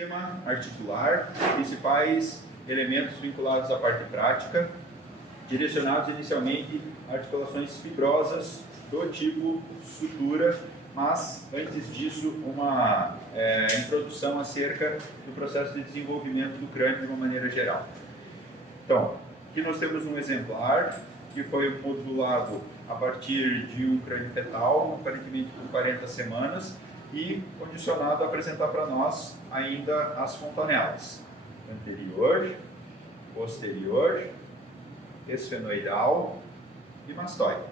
Sistema articular, principais elementos vinculados à parte prática, direcionados inicialmente a articulações fibrosas do tipo sutura, mas antes disso uma introdução acerca do processo de desenvolvimento do crânio de uma maneira geral. Então, aqui nós temos um exemplar que foi modulado a partir de um crânio fetal, aparentemente por 40 semanas, e condicionado a apresentar para nós ainda as fontanelas anterior, posterior, esfenoidal e mastoide.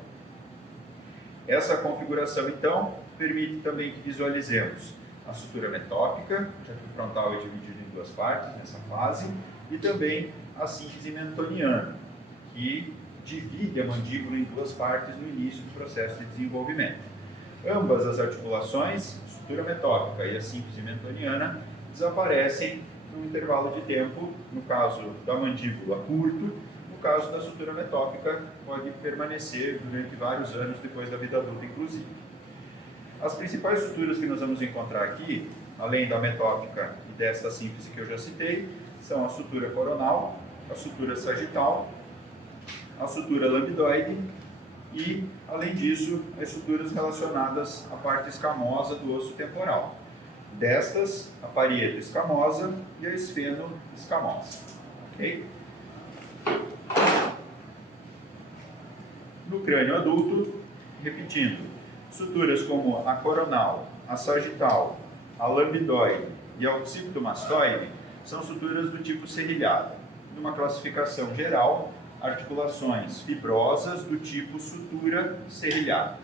Essa configuração, então, permite também que visualizemos a sutura metópica, já que o frontal é dividido em duas partes nessa fase, e também a síntese mentoniana, que divide a mandíbula em duas partes no início do processo de desenvolvimento. Ambas as articulações, a sutura metópica e a síntese mentoniana, desaparecem num intervalo de tempo, no caso da mandíbula curto, no caso da sutura metópica pode permanecer durante vários anos depois da vida adulta, inclusive. As principais suturas que nós vamos encontrar aqui, além da metópica e desta síntese que eu já citei, são a sutura coronal, a sutura sagital, a sutura lambdoide e, além disso, as suturas relacionadas à parte escamosa do osso temporal. Destas, a parieto escamosa e a esfeno escamosa. Okay? No crânio adulto, repetindo, suturas como a coronal, a sagital, a lambdoide e a occipitomastoide são suturas do tipo serrilhado. Numa classificação geral, articulações fibrosas do tipo sutura serrilhada.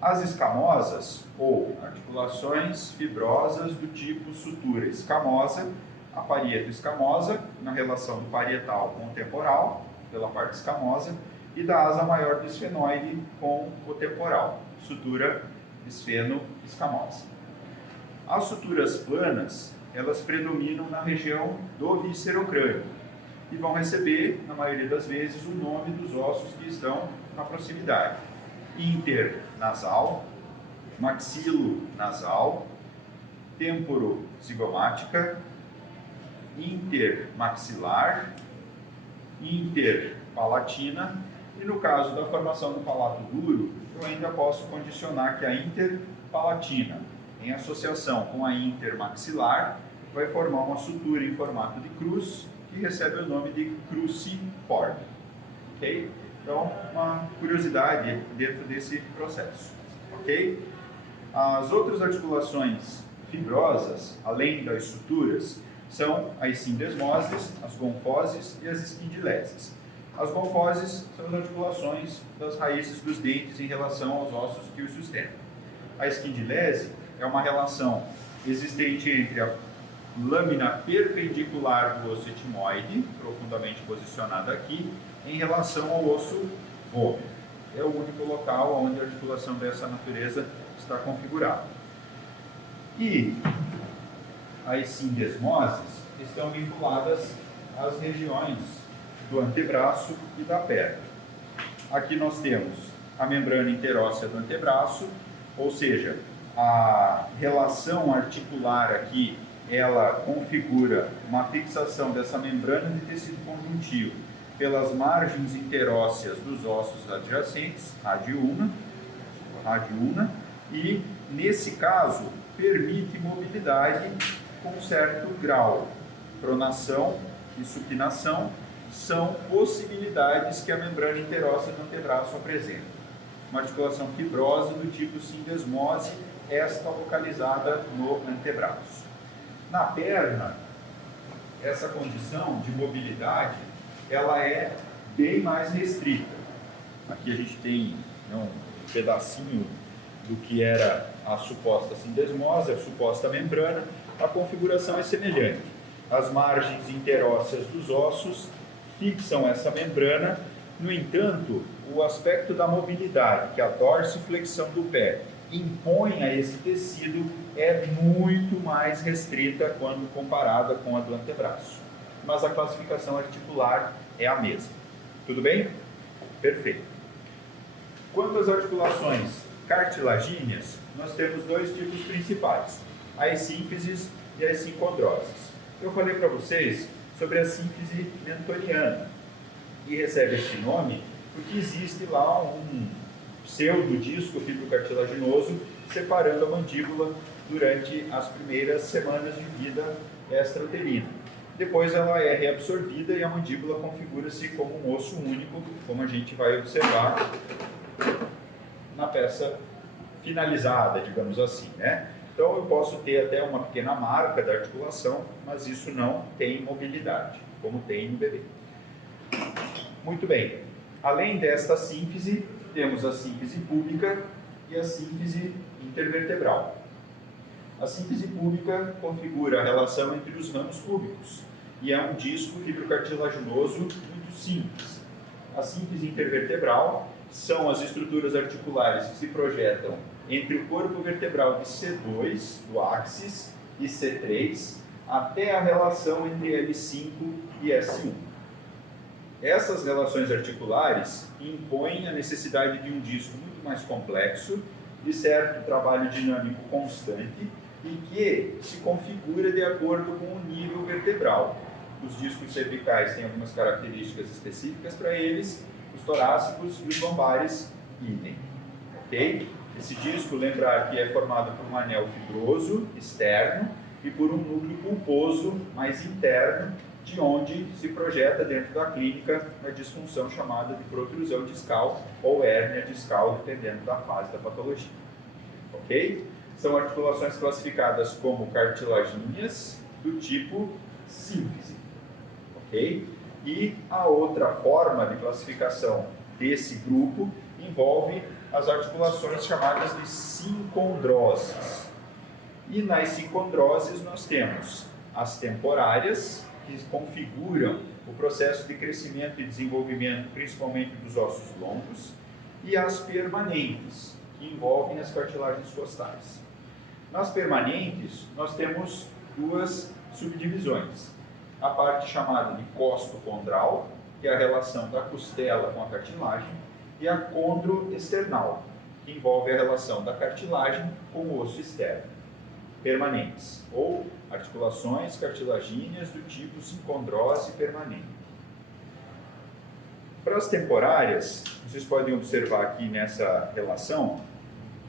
As escamosas, ou articulações fibrosas do tipo sutura escamosa, a parieto escamosa, na relação do parietal com o temporal, pela parte escamosa, e da asa maior do esfenoide com o temporal, sutura esfeno-escamosa. As suturas planas, elas predominam na região do viscerocrânio e vão receber, na maioria das vezes, o nome dos ossos que estão na proximidade. Internasal, maxilo-nasal, temporo-zigomática, intermaxilar, interpalatina, e no caso da formação do palato duro, eu ainda posso condicionar que a interpalatina, em associação com a intermaxilar, vai formar uma sutura em formato de cruz, que recebe o nome de cruciforme. Ok? Então, uma curiosidade dentro desse processo. Ok? As outras articulações fibrosas, além das suturas, são as sindesmoses, as gonfoses e as esquindileses. As gonfoses são as articulações das raízes dos dentes em relação aos ossos que os sustentam. A esquindilese é uma relação existente entre a lâmina perpendicular do osso etimoide, profundamente posicionada aqui, em relação ao osso vômero. É o único local onde a articulação dessa natureza está configurada. E as sindesmoses estão vinculadas às regiões do antebraço e da perna. Aqui nós temos a membrana interóssea do antebraço, ou seja, a relação articular aqui, ela configura uma fixação dessa membrana de tecido conjuntivo pelas margens interósseas dos ossos adjacentes, radioulna, e, nesse caso, permite mobilidade com certo grau. Pronação e supinação são possibilidades que a membrana interóssea do antebraço apresenta. Uma articulação fibrosa do tipo sindesmose, esta localizada no antebraço. Na perna, essa condição de mobilidade, ela é bem mais restrita. Aqui a gente tem um pedacinho do que era a suposta sindesmose, a suposta membrana. A configuração é semelhante. As margens interósseas dos ossos fixam essa membrana. No entanto, o aspecto da mobilidade, que a dorsiflexão do pé impõe a esse tecido, é muito mais restrita quando comparada com a do antebraço. Mas a classificação articular é a mesma. Tudo bem? Perfeito. Quanto às articulações cartilagíneas, nós temos dois tipos principais: as sínfises e as sincondroses. Eu falei para vocês sobre a síntese mentoniana, que recebe esse nome porque existe lá um pseudodisco fibrocartilaginoso separando a mandíbula durante as primeiras semanas de vida extrauterina. Depois ela é reabsorvida e a mandíbula configura-se como um osso único, como a gente vai observar na peça finalizada, digamos assim, né? Então eu posso ter até uma pequena marca da articulação, mas isso não tem mobilidade, como tem no bebê. Muito bem. Além desta sínfise, temos a sínfise púbica e a sínfise intervertebral. A sínfise púbica configura a relação entre os ramos púbicos e é um disco fibrocartilaginoso muito simples. A sínfise intervertebral são as estruturas articulares que se projetam entre o corpo vertebral de C2, do áxis, e C3, até a relação entre L5 e S1. Essas relações articulares impõem a necessidade de um disco muito mais complexo, de certo trabalho dinâmico constante e que se configura de acordo com o nível vertebral. Os discos cervicais têm algumas características específicas para eles, os torácicos e os lombares idem. Ok? Esse disco, lembrar que é formado por um anel fibroso externo e por um núcleo pulposo mais interno, de onde se projeta dentro da clínica a disfunção chamada de protrusão discal ou hérnia discal, dependendo da fase da patologia. Ok? São articulações classificadas como cartilagíneas do tipo sínfise. Ok? E a outra forma de classificação desse grupo envolve as articulações chamadas de sincondroses. E nas sincondroses nós temos as temporárias, que configuram o processo de crescimento e desenvolvimento, principalmente dos ossos longos, e as permanentes, que envolvem as cartilagens costais. Nas permanentes, nós temos duas subdivisões. A parte chamada de costocondral, que é a relação da costela com a cartilagem, e a condroesternal, que envolve a relação da cartilagem com o osso externo. Permanentes, ou articulações cartilagíneas do tipo sincondrose permanente. Para as temporárias, vocês podem observar aqui nessa relação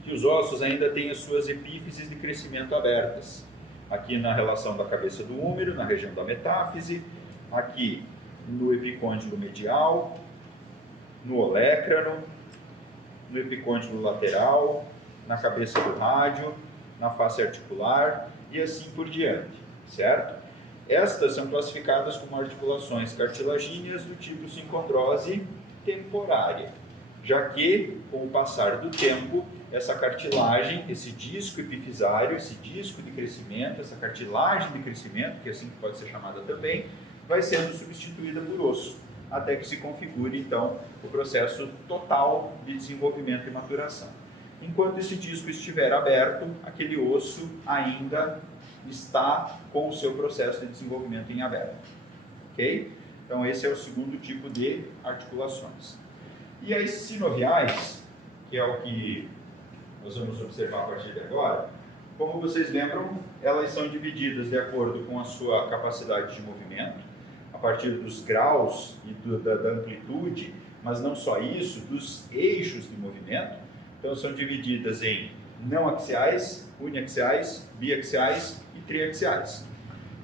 que os ossos ainda têm as suas epífises de crescimento abertas. Aqui na relação da cabeça do úmero, na região da metáfise, aqui no epicôndilo medial, no olécrano, no epicôndilo lateral, na cabeça do rádio, na face articular e assim por diante, certo? Estas são classificadas como articulações cartilagíneas do tipo sincondrose temporária, já que, com o passar do tempo, essa cartilagem, esse disco epifisário, esse disco de crescimento, essa cartilagem de crescimento, que é assim que pode ser chamada também, vai sendo substituída por osso, até que se configure, então, o processo total de desenvolvimento e maturação. Enquanto esse disco estiver aberto, aquele osso ainda está com o seu processo de desenvolvimento em aberto. Ok? Então, esse é o segundo tipo de articulações. E as sinoviais, que é o que nós vamos observar a partir de agora, como vocês lembram, elas são divididas de acordo com a sua capacidade de movimento, a partir dos graus e da amplitude, mas não só isso, dos eixos de movimento. Então são divididas em não axiais, uniaxiais, biaxiais e triaxiais.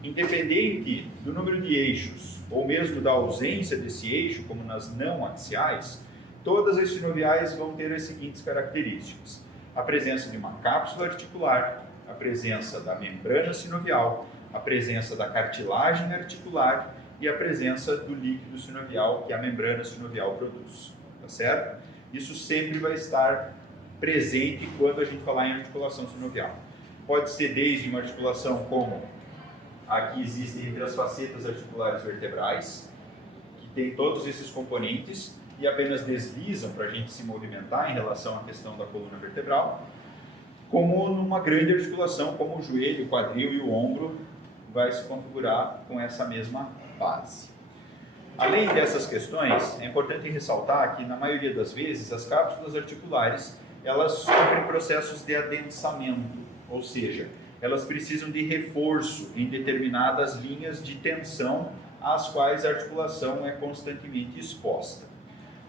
Independente do número de eixos, ou mesmo da ausência desse eixo, como nas não axiais, todas as sinoviais vão ter as seguintes características: a presença de uma cápsula articular, a presença da membrana sinovial, a presença da cartilagem articular e a presença do líquido sinovial que a membrana sinovial produz, tá certo? Isso sempre vai estar presente quando a gente falar em articulação sinovial. Pode ser desde uma articulação como a que existe entre as facetas articulares vertebrais, que tem todos esses componentes e apenas deslizam para a gente se movimentar em relação à questão da coluna vertebral, como numa grande articulação como o joelho, o quadril e o ombro vai se configurar com essa mesma base. Além dessas questões, é importante ressaltar que, na maioria das vezes, as cápsulas articulares elas sofrem processos de adensamento, ou seja, elas precisam de reforço em determinadas linhas de tensão às quais a articulação é constantemente exposta.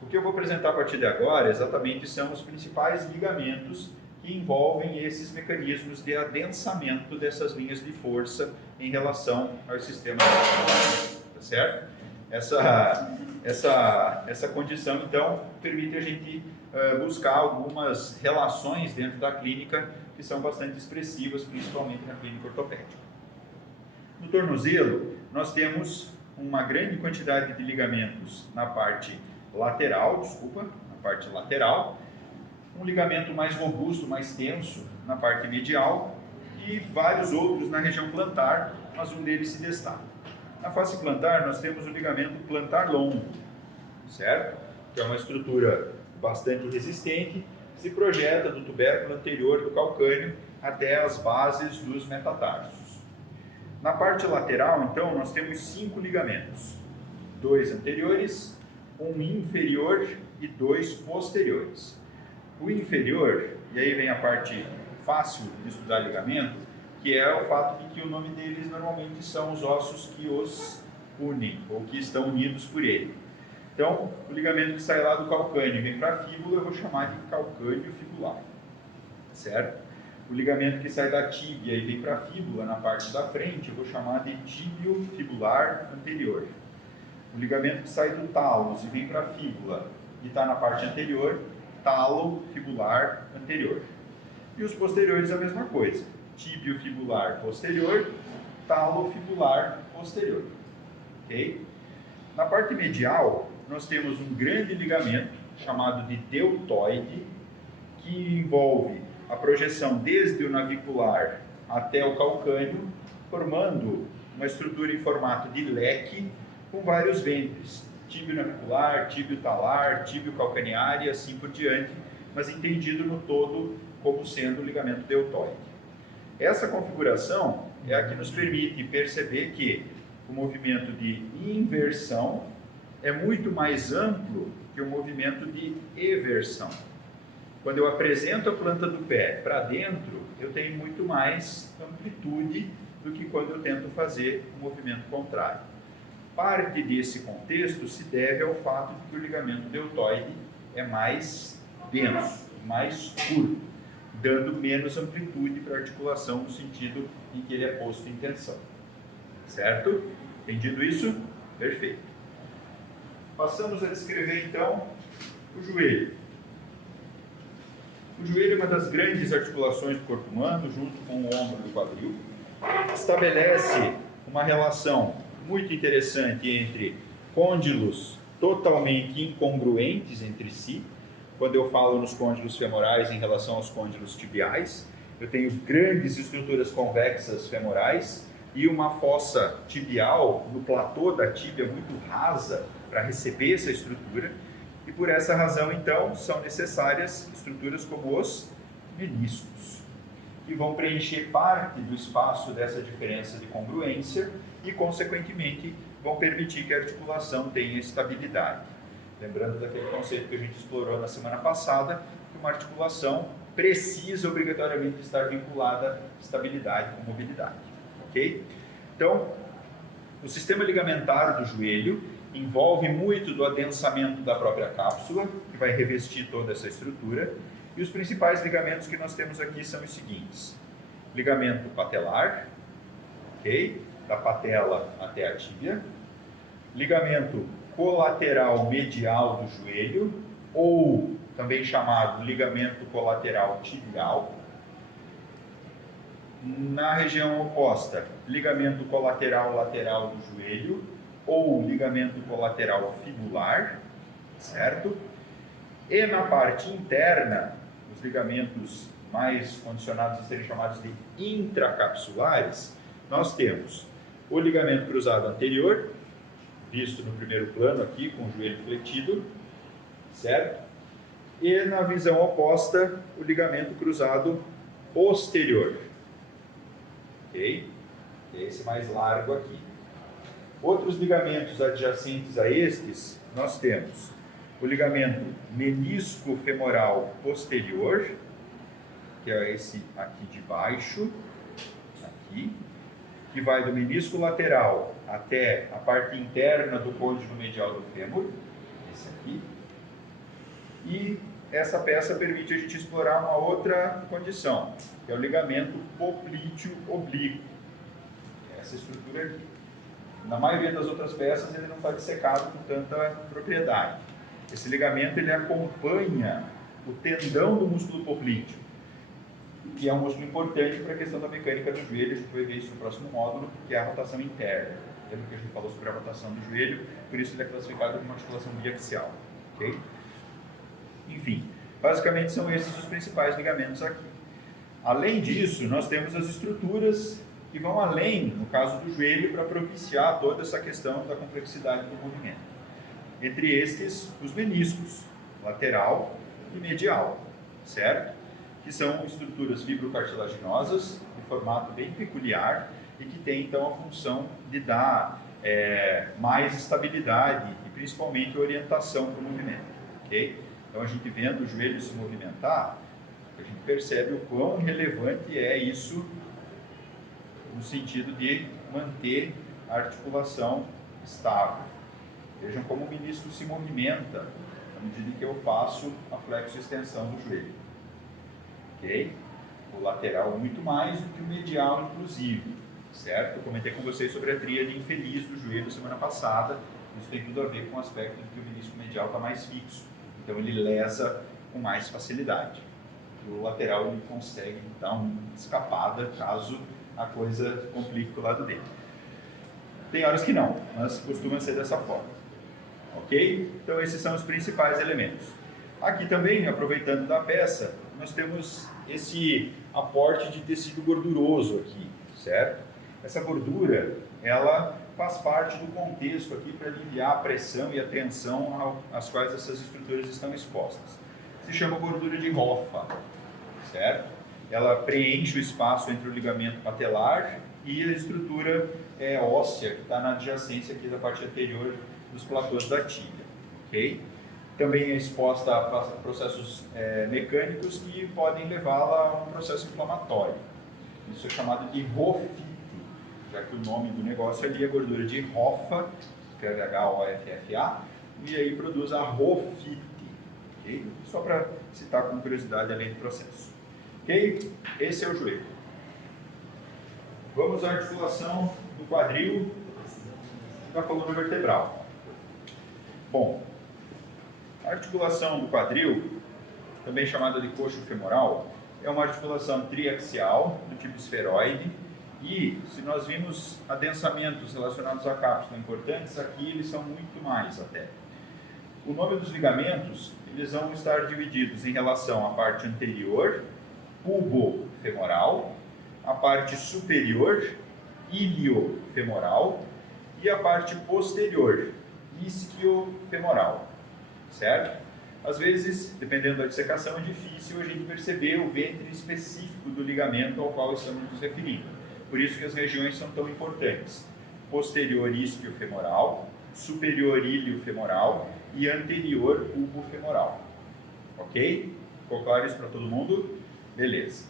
O que eu vou apresentar a partir de agora exatamente são os principais ligamentos que envolvem esses mecanismos de adensamento dessas linhas de força em relação aos sistemas articulares, tá certo? Essa condição, então, permite a gente buscar algumas relações dentro da clínica que são bastante expressivas, principalmente na clínica ortopédica. No tornozelo, nós temos uma grande quantidade de ligamentos na parte lateral, um ligamento mais robusto, mais tenso na parte medial e vários outros na região plantar, mas um deles se destaca. Na face plantar, nós temos o ligamento plantar longo, certo? Que é uma estrutura bastante resistente, se projeta do tubérculo anterior do calcâneo até as bases dos metatarsos. Na parte lateral, então, nós temos 5 ligamentos, 2 anteriores, um inferior e 2 posteriores. O inferior, e aí vem a parte fácil de estudar ligamento, que é o fato de que o nome deles normalmente são os ossos que os unem, ou que estão unidos por ele. Então, o ligamento que sai lá do calcâneo e vem para a fíbula, eu vou chamar de calcâneo fibular, certo? O ligamento que sai da tíbia e vem para a fíbula, na parte da frente, eu vou chamar de tíbio fibular anterior. O ligamento que sai do talos e vem para a fíbula e está na parte anterior, talo fibular anterior. E os posteriores a mesma coisa, tíbio fibular posterior, talo fibular posterior. Ok? Na parte medial, nós temos um grande ligamento chamado de deltoide, que envolve a projeção desde o navicular até o calcâneo, formando uma estrutura em formato de leque com vários ventres, tíbio navicular, tíbio talar, tíbio calcanear e assim por diante, mas entendido no todo como sendo o ligamento deltoide. Essa configuração é a que nos permite perceber que o movimento de inversão é muito mais amplo que o movimento de eversão. Quando eu apresento a planta do pé para dentro, eu tenho muito mais amplitude do que quando eu tento fazer o movimento contrário. Parte desse contexto se deve ao fato de que o ligamento deltoide é mais denso, mais curto, dando menos amplitude para a articulação no sentido em que ele é posto em tensão. Certo? Entendido isso? Perfeito. Passamos a descrever então o joelho. O joelho é uma das grandes articulações do corpo humano, junto com o ombro e o quadril. Estabelece uma relação muito interessante entre côndilos totalmente incongruentes entre si. Quando eu falo nos côndilos femorais em relação aos côndilos tibiais, eu tenho grandes estruturas convexas femorais e uma fossa tibial no platô da tíbia muito rasa para receber essa estrutura. E por essa razão, então, são necessárias estruturas como os meniscos, que vão preencher parte do espaço dessa diferença de congruência e, consequentemente, vão permitir que a articulação tenha estabilidade. Lembrando daquele conceito que a gente explorou na semana passada, que uma articulação precisa obrigatoriamente estar vinculada à estabilidade com mobilidade. Ok? Então, o sistema ligamentar do joelho envolve muito do adensamento da própria cápsula, que vai revestir toda essa estrutura, e os principais ligamentos que nós temos aqui são os seguintes: ligamento patelar, ok? Da patela até a tíbia, ligamento colateral medial do joelho, ou também chamado ligamento colateral tibial. Na região oposta, ligamento colateral lateral do joelho, ou ligamento colateral fibular, certo? E na parte interna, os ligamentos mais condicionados a serem chamados de intracapsulares, nós temos o ligamento cruzado anterior, visto no primeiro plano aqui, com o joelho fletido, certo? E na visão oposta, o ligamento cruzado posterior, ok? Esse mais largo aqui. Outros ligamentos adjacentes a estes, nós temos o ligamento menisco femoral posterior, que é esse aqui de baixo, aqui, que vai do menisco lateral até a parte interna do côndilo medial do fêmur, esse aqui. E essa peça permite a gente explorar uma outra condição, que é o ligamento poplíteo oblíquo. Essa estrutura aqui. Na maioria das outras peças ele não está dissecado com tanta propriedade. Esse ligamento ele acompanha o tendão do músculo poplíteo, que é um músculo importante para a questão da mecânica do joelho. A gente vai ver isso no próximo módulo, que é a rotação interna. Lembra que a gente falou sobre a rotação do joelho, por isso ele é classificado como uma articulação biaxial. Okay? Enfim, basicamente são esses os principais ligamentos aqui. Além disso, nós temos as estruturas que vão além, no caso do joelho, para propiciar toda essa questão da complexidade do movimento. Entre estes, os meniscos, lateral e medial, certo? Que são estruturas fibrocartilaginosas, de formato bem peculiar, e que tem, então, a função de dar mais estabilidade e, principalmente, orientação para o movimento, ok? Então, a gente vendo o joelho se movimentar, a gente percebe o quão relevante é isso no sentido de manter a articulação estável. Vejam como o menisco se movimenta à medida que eu faço a flexo-extensão do joelho. Ok? O lateral muito mais do que o medial, inclusive. Certo? Eu comentei com vocês sobre a tríade infeliz do joelho semana passada. Isso tem tudo a ver com o aspecto de que o menisco medial está mais fixo. Então ele lesa com mais facilidade. O lateral ele consegue dar uma escapada caso a coisa complique do lado dele. Tem horas que não, mas costuma ser dessa forma. Ok? Então esses são os principais elementos. Aqui também, aproveitando da peça, nós temos esse aporte de tecido gorduroso aqui, certo? Essa gordura, ela faz parte do contexto aqui para aliviar a pressão e a tensão às quais essas estruturas estão expostas. Se chama gordura de Hoffa, certo? Ela preenche o espaço entre o ligamento patelar e a estrutura óssea que está na adjacência aqui da parte anterior dos platôs da tíbia, ok? Também é exposta a processos mecânicos que podem levá-la a um processo inflamatório. Isso é chamado de rofite, já que o nome do negócio ali é gordura de Hoffa, escreve H-O-F-F-A, e aí produz a rofite, ok? Só para citar com curiosidade além do processo. Ok? Esse é o joelho. Vamos à articulação do quadril da coluna vertebral. Bom, a articulação do quadril, também chamada de coxo femoral, é uma articulação triaxial do tipo esferoide e, se nós vimos adensamentos relacionados à cápsula importantes, aqui eles são muito mais até. O nome dos ligamentos, eles vão estar divididos em relação à parte anterior, pubofemoral, a parte superior, iliofemoral, e a parte posterior, isquiofemoral, certo? Às vezes, dependendo da dissecação, é difícil a gente perceber o ventre específico do ligamento ao qual estamos nos referindo. Por isso que as regiões são tão importantes. Posterior isquiofemoral, superior iliofemoral e anterior pubofemoral. Ok? Ficou claro isso para todo mundo? Beleza.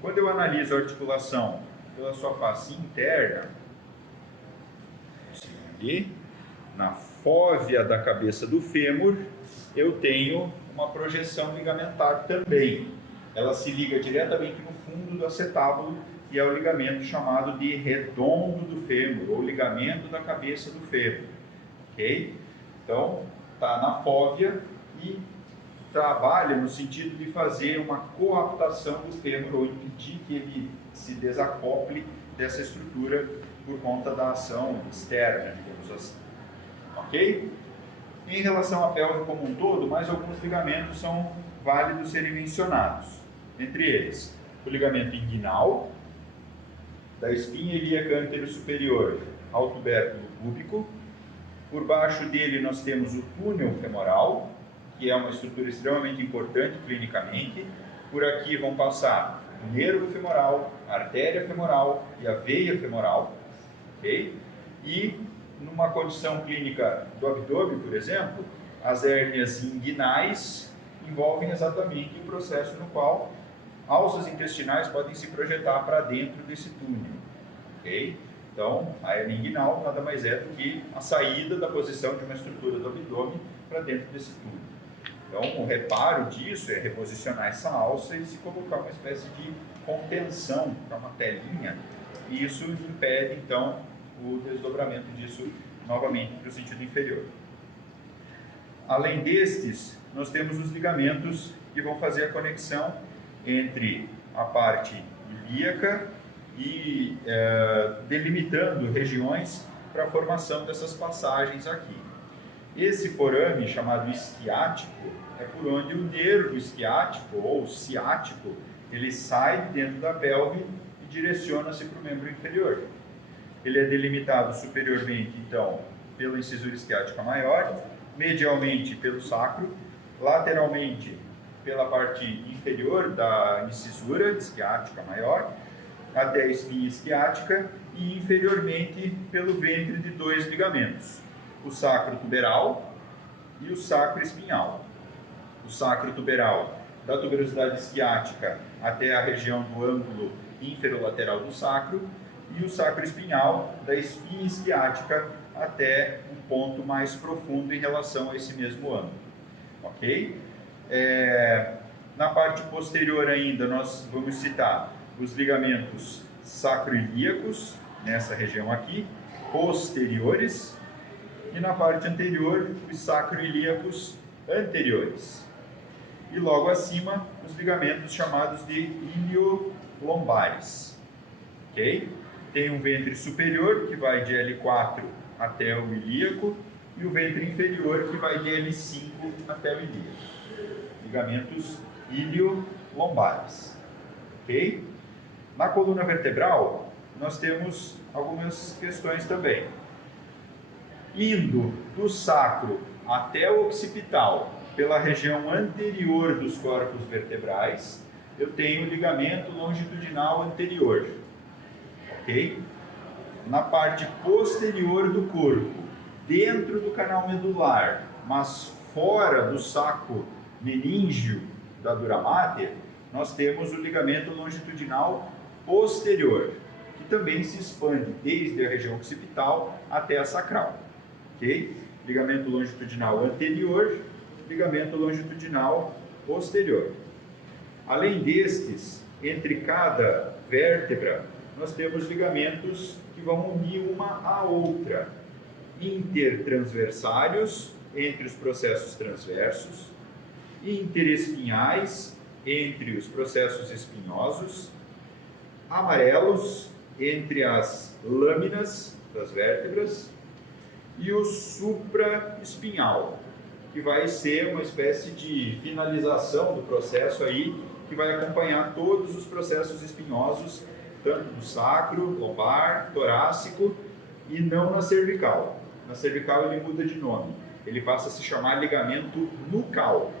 Quando eu analiso a articulação pela sua face interna, ali, na fóvea da cabeça do fêmur, eu tenho uma projeção ligamentar também. Ela se liga diretamente no fundo do acetábulo, que é o ligamento chamado de redondo do fêmur, ou ligamento da cabeça do fêmur. Ok? Então, está na fóvea e trabalha no sentido de fazer uma coaptação do fêmur, ou impedir que ele se desacople dessa estrutura por conta da ação externa, digamos assim. Ok? Em relação à pelve como um todo, mais alguns ligamentos são válidos serem mencionados. Entre eles, o ligamento inguinal, da espinha ilíaca anterior-superior ao tubérculo púbico. Por baixo dele nós temos o túnel femoral, que é uma estrutura extremamente importante clinicamente. Por aqui vão passar o nervo femoral, a artéria femoral e a veia femoral. Okay? E numa condição clínica do abdômen, por exemplo, as hérnias inguinais envolvem exatamente o processo no qual alças intestinais podem se projetar para dentro desse túnel. ok? Então, a hernia inguinal nada mais é do que a saída da posição de uma estrutura do abdômen para dentro desse túnel. Então, o reparo disso é reposicionar essa alça e se colocar uma espécie de contenção para uma telinha, e isso impede, então, o desdobramento disso novamente para o sentido inferior. Além destes, nós temos os ligamentos que vão fazer a conexão entre a parte ilíaca e delimitando regiões para a formação dessas passagens aqui. Esse forame, chamado isquiático, é por onde o nervo isquiático ou ciático, ele sai dentro da pelve e direciona-se para o membro inferior. Ele é delimitado superiormente, então, pela incisura isquiática maior, medialmente pelo sacro, lateralmente pela parte inferior da incisura isquiática maior, até a espinha isquiática, e inferiormente pelo ventre de dois ligamentos, o sacro tuberal e o sacro espinhal. O sacro tuberal, da tuberosidade isquiática até a região do ângulo inferolateral do sacro, e o sacro espinhal, da espinha isquiática até um ponto mais profundo em relação a esse mesmo ângulo. Ok? Na parte posterior ainda, nós vamos citar os ligamentos sacroilíacos, nessa região aqui, posteriores, e na parte anterior, os sacroilíacos anteriores. E logo acima, os ligamentos chamados de iliolombares. Ok? Tem um ventre superior, que vai de L4 até o ilíaco, e o ventre inferior, que vai de L5 até o ilíaco. Ligamentos iliolombares. Ok? Na coluna vertebral, nós temos algumas questões também. Indo do sacro até o occipital, pela região anterior dos corpos vertebrais, eu tenho o ligamento longitudinal anterior. Ok? Na parte posterior do corpo, dentro do canal medular, mas fora do saco meníngeo da dura mater, nós temos o ligamento longitudinal posterior, que também se expande desde a região occipital até a sacral. Ok? Ligamento longitudinal anterior, ligamento longitudinal posterior. Além destes, entre cada vértebra, nós temos ligamentos que vão unir uma à outra, intertransversários entre os processos transversos, interespinhais entre os processos espinhosos, amarelos entre as lâminas das vértebras e o supraespinhal, que vai ser uma espécie de finalização do processo aí, que vai acompanhar todos os processos espinhosos, tanto do sacro, lombar, torácico e não na cervical. Na cervical ele muda de nome, ele passa a se chamar ligamento nucal,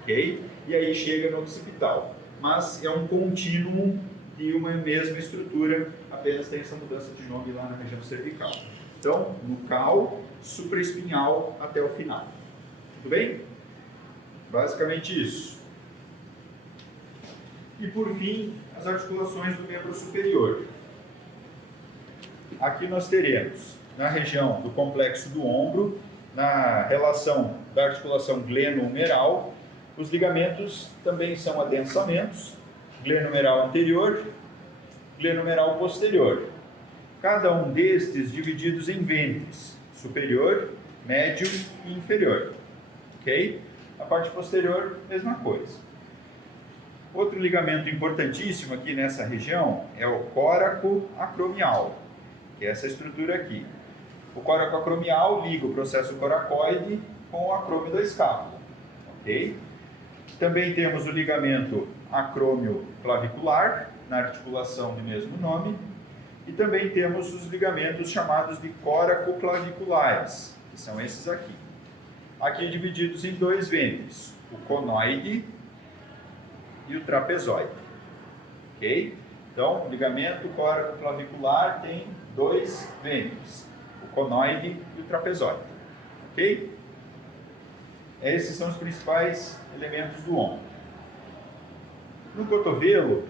ok? E aí chega no occipital, mas é um contínuo de uma mesma estrutura, apenas tem essa mudança de nome lá na região cervical. Então, nucal, supraespinhal até o final. Tudo bem? Basicamente isso. E por fim, as articulações do membro superior. Aqui nós teremos, na região do complexo do ombro, na relação da articulação glenohumeral, os ligamentos também são adensamentos, glenohumeral anterior, glenohumeral posterior. Cada um destes divididos em ventres, superior, médio e inferior. Ok? A parte posterior, mesma coisa. Outro ligamento importantíssimo aqui nessa região é o córaco acromial, que é essa estrutura aqui. O córaco acromial liga o processo coracoide com o acrômio da escápula. Ok? Também temos o ligamento acrômio clavicular, na articulação de mesmo nome, e também temos os ligamentos chamados de córacoclaviculares, que são esses aqui. Aqui divididos em dois ventres, o conoide e o trapezoide. Ok? Então, o ligamento córacoclavicular tem dois ventres, o conoide e o trapezoide. Ok? Esses são os principais elementos do ombro. No cotovelo,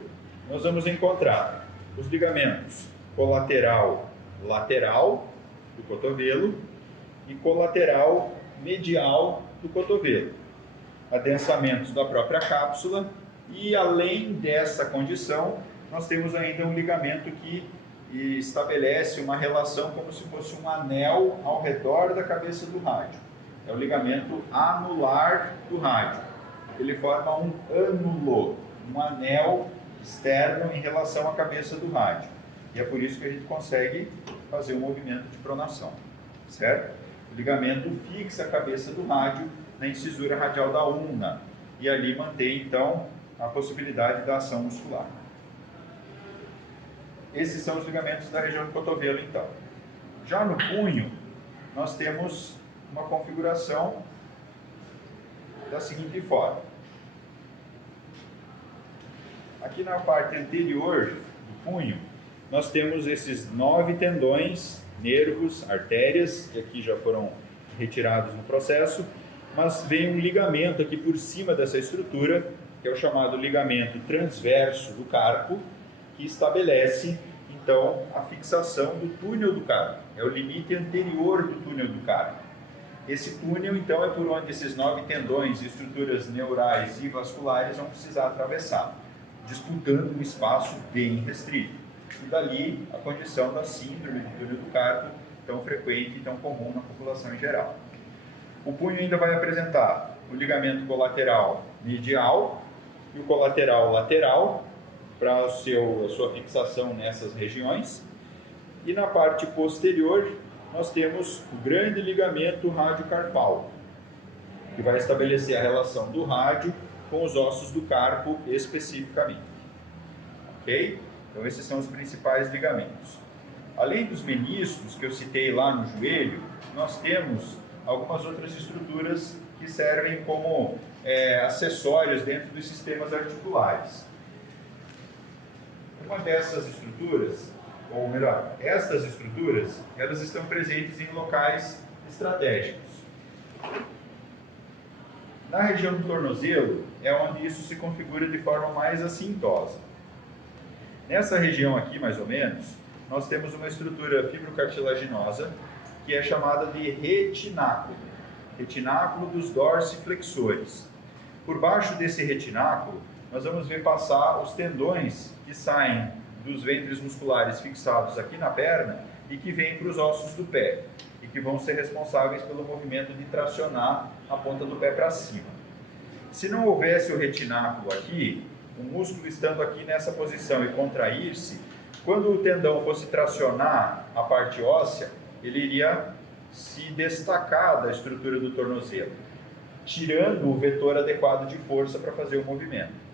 nós vamos encontrar os ligamentos colateral lateral do cotovelo e colateral medial do cotovelo. Adensamentos da própria cápsula e, além dessa condição, nós temos ainda um ligamento que estabelece uma relação como se fosse um anel ao redor da cabeça do rádio. É o ligamento anular do rádio. Ele forma um ânulo, um anel externo em relação à cabeça do rádio. E é por isso que a gente consegue fazer um movimento de pronação, certo? O ligamento fixa a cabeça do rádio na incisura radial da ulna e ali mantém, então, a possibilidade da ação muscular. Esses são os ligamentos da região do cotovelo, então. Já no punho, nós temos uma configuração da seguinte forma. Aqui na parte anterior do punho, nós temos esses 9 tendões, nervos, artérias, que aqui já foram retirados no processo, mas vem um ligamento aqui por cima dessa estrutura, que é o chamado ligamento transverso do carpo, que estabelece, então, a fixação do túnel do carpo. É o limite anterior do túnel do carpo. Esse túnel, então, é por onde esses 9 tendões e estruturas neurais e vasculares vão precisar atravessar, disputando um espaço bem restrito. E dali a condição da síndrome do túnel do carpo, tão frequente e tão comum na população em geral. O punho ainda vai apresentar o ligamento colateral medial e o colateral lateral para a sua fixação nessas regiões. E na parte posterior nós temos o grande ligamento radiocarpal, que vai estabelecer a relação do rádio com os ossos do carpo especificamente. Ok? Então esses são os principais ligamentos. Além dos meniscos que eu citei lá no joelho, nós temos algumas outras estruturas que servem como acessórios dentro dos sistemas articulares. Uma dessas estruturas, ou melhor, estas estruturas, elas estão presentes em locais estratégicos. Na região do tornozelo é onde isso se configura de forma mais assintosa. Nessa região aqui, mais ou menos, nós temos uma estrutura fibrocartilaginosa que é chamada de retináculo, retináculo dos dorsiflexores. Por baixo desse retináculo, nós vamos ver passar os tendões que saem dos ventres musculares fixados aqui na perna e que vêm para os ossos do pé e que vão ser responsáveis pelo movimento de tracionar a ponta do pé para cima. Se não houvesse o retináculo aqui, o músculo estando aqui nessa posição e contrair-se, quando o tendão fosse tracionar a parte óssea, ele iria se destacar da estrutura do tornozelo, tirando o vetor adequado de força para fazer o movimento.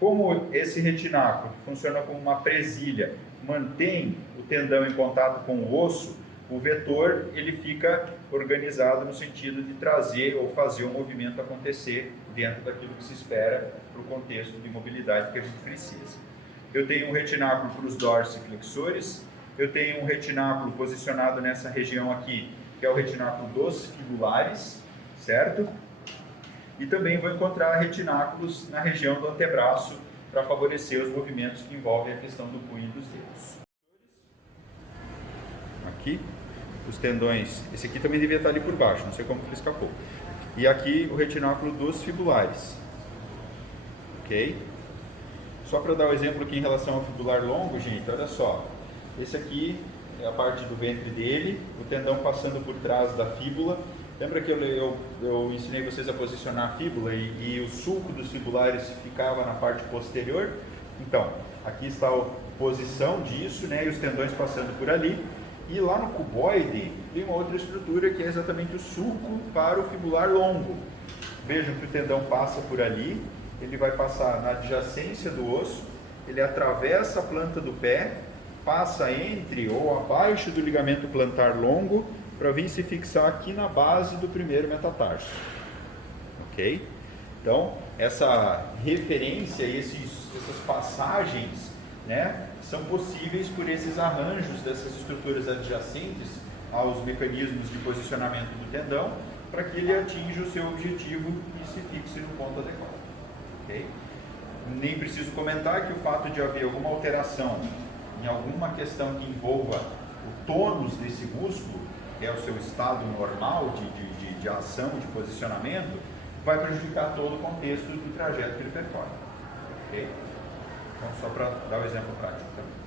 Como esse retináculo, que funciona como uma presilha, mantém o tendão em contato com o osso, o vetor ele fica organizado no sentido de trazer ou fazer o movimento acontecer dentro daquilo que se espera para o contexto de mobilidade que a gente precisa. Eu tenho um retináculo para os dorsiflexores, eu tenho um retináculo posicionado nessa região aqui, que é o retináculo dos fibulares, certo? E também vou encontrar retináculos na região do antebraço para favorecer os movimentos que envolvem a questão do punho e dos dedos. Aqui, os tendões, esse aqui também devia estar ali por baixo, não sei como que ele escapou. E aqui o retináculo dos fibulares. Ok? Só para dar um exemplo aqui em relação ao fibular longo, gente, olha só. Esse aqui é a parte do ventre dele, o tendão passando por trás da fíbula. Lembra que eu ensinei vocês a posicionar a fíbula e o sulco dos fibulares ficava na parte posterior? Então, aqui está a posição disso, né, e os tendões passando por ali. E lá no cuboide tem uma outra estrutura que é exatamente o sulco para o fibular longo. Vejam que o tendão passa por ali, ele vai passar na adjacência do osso, ele atravessa a planta do pé, passa entre ou abaixo do ligamento plantar longo para vir se fixar aqui na base do primeiro metatarso. Ok? Então, essa referência e essas passagens, né, são possíveis por esses arranjos dessas estruturas adjacentes aos mecanismos de posicionamento do tendão, para que ele atinja o seu objetivo e se fixe no ponto adequado. Okay? Nem preciso comentar que o fato de haver alguma alteração em alguma questão que envolva o tônus desse músculo, que é o seu estado normal de ação, de posicionamento, vai prejudicar todo o contexto do trajeto que ele percorre. Ok? Então, só para dar o exemplo prático também.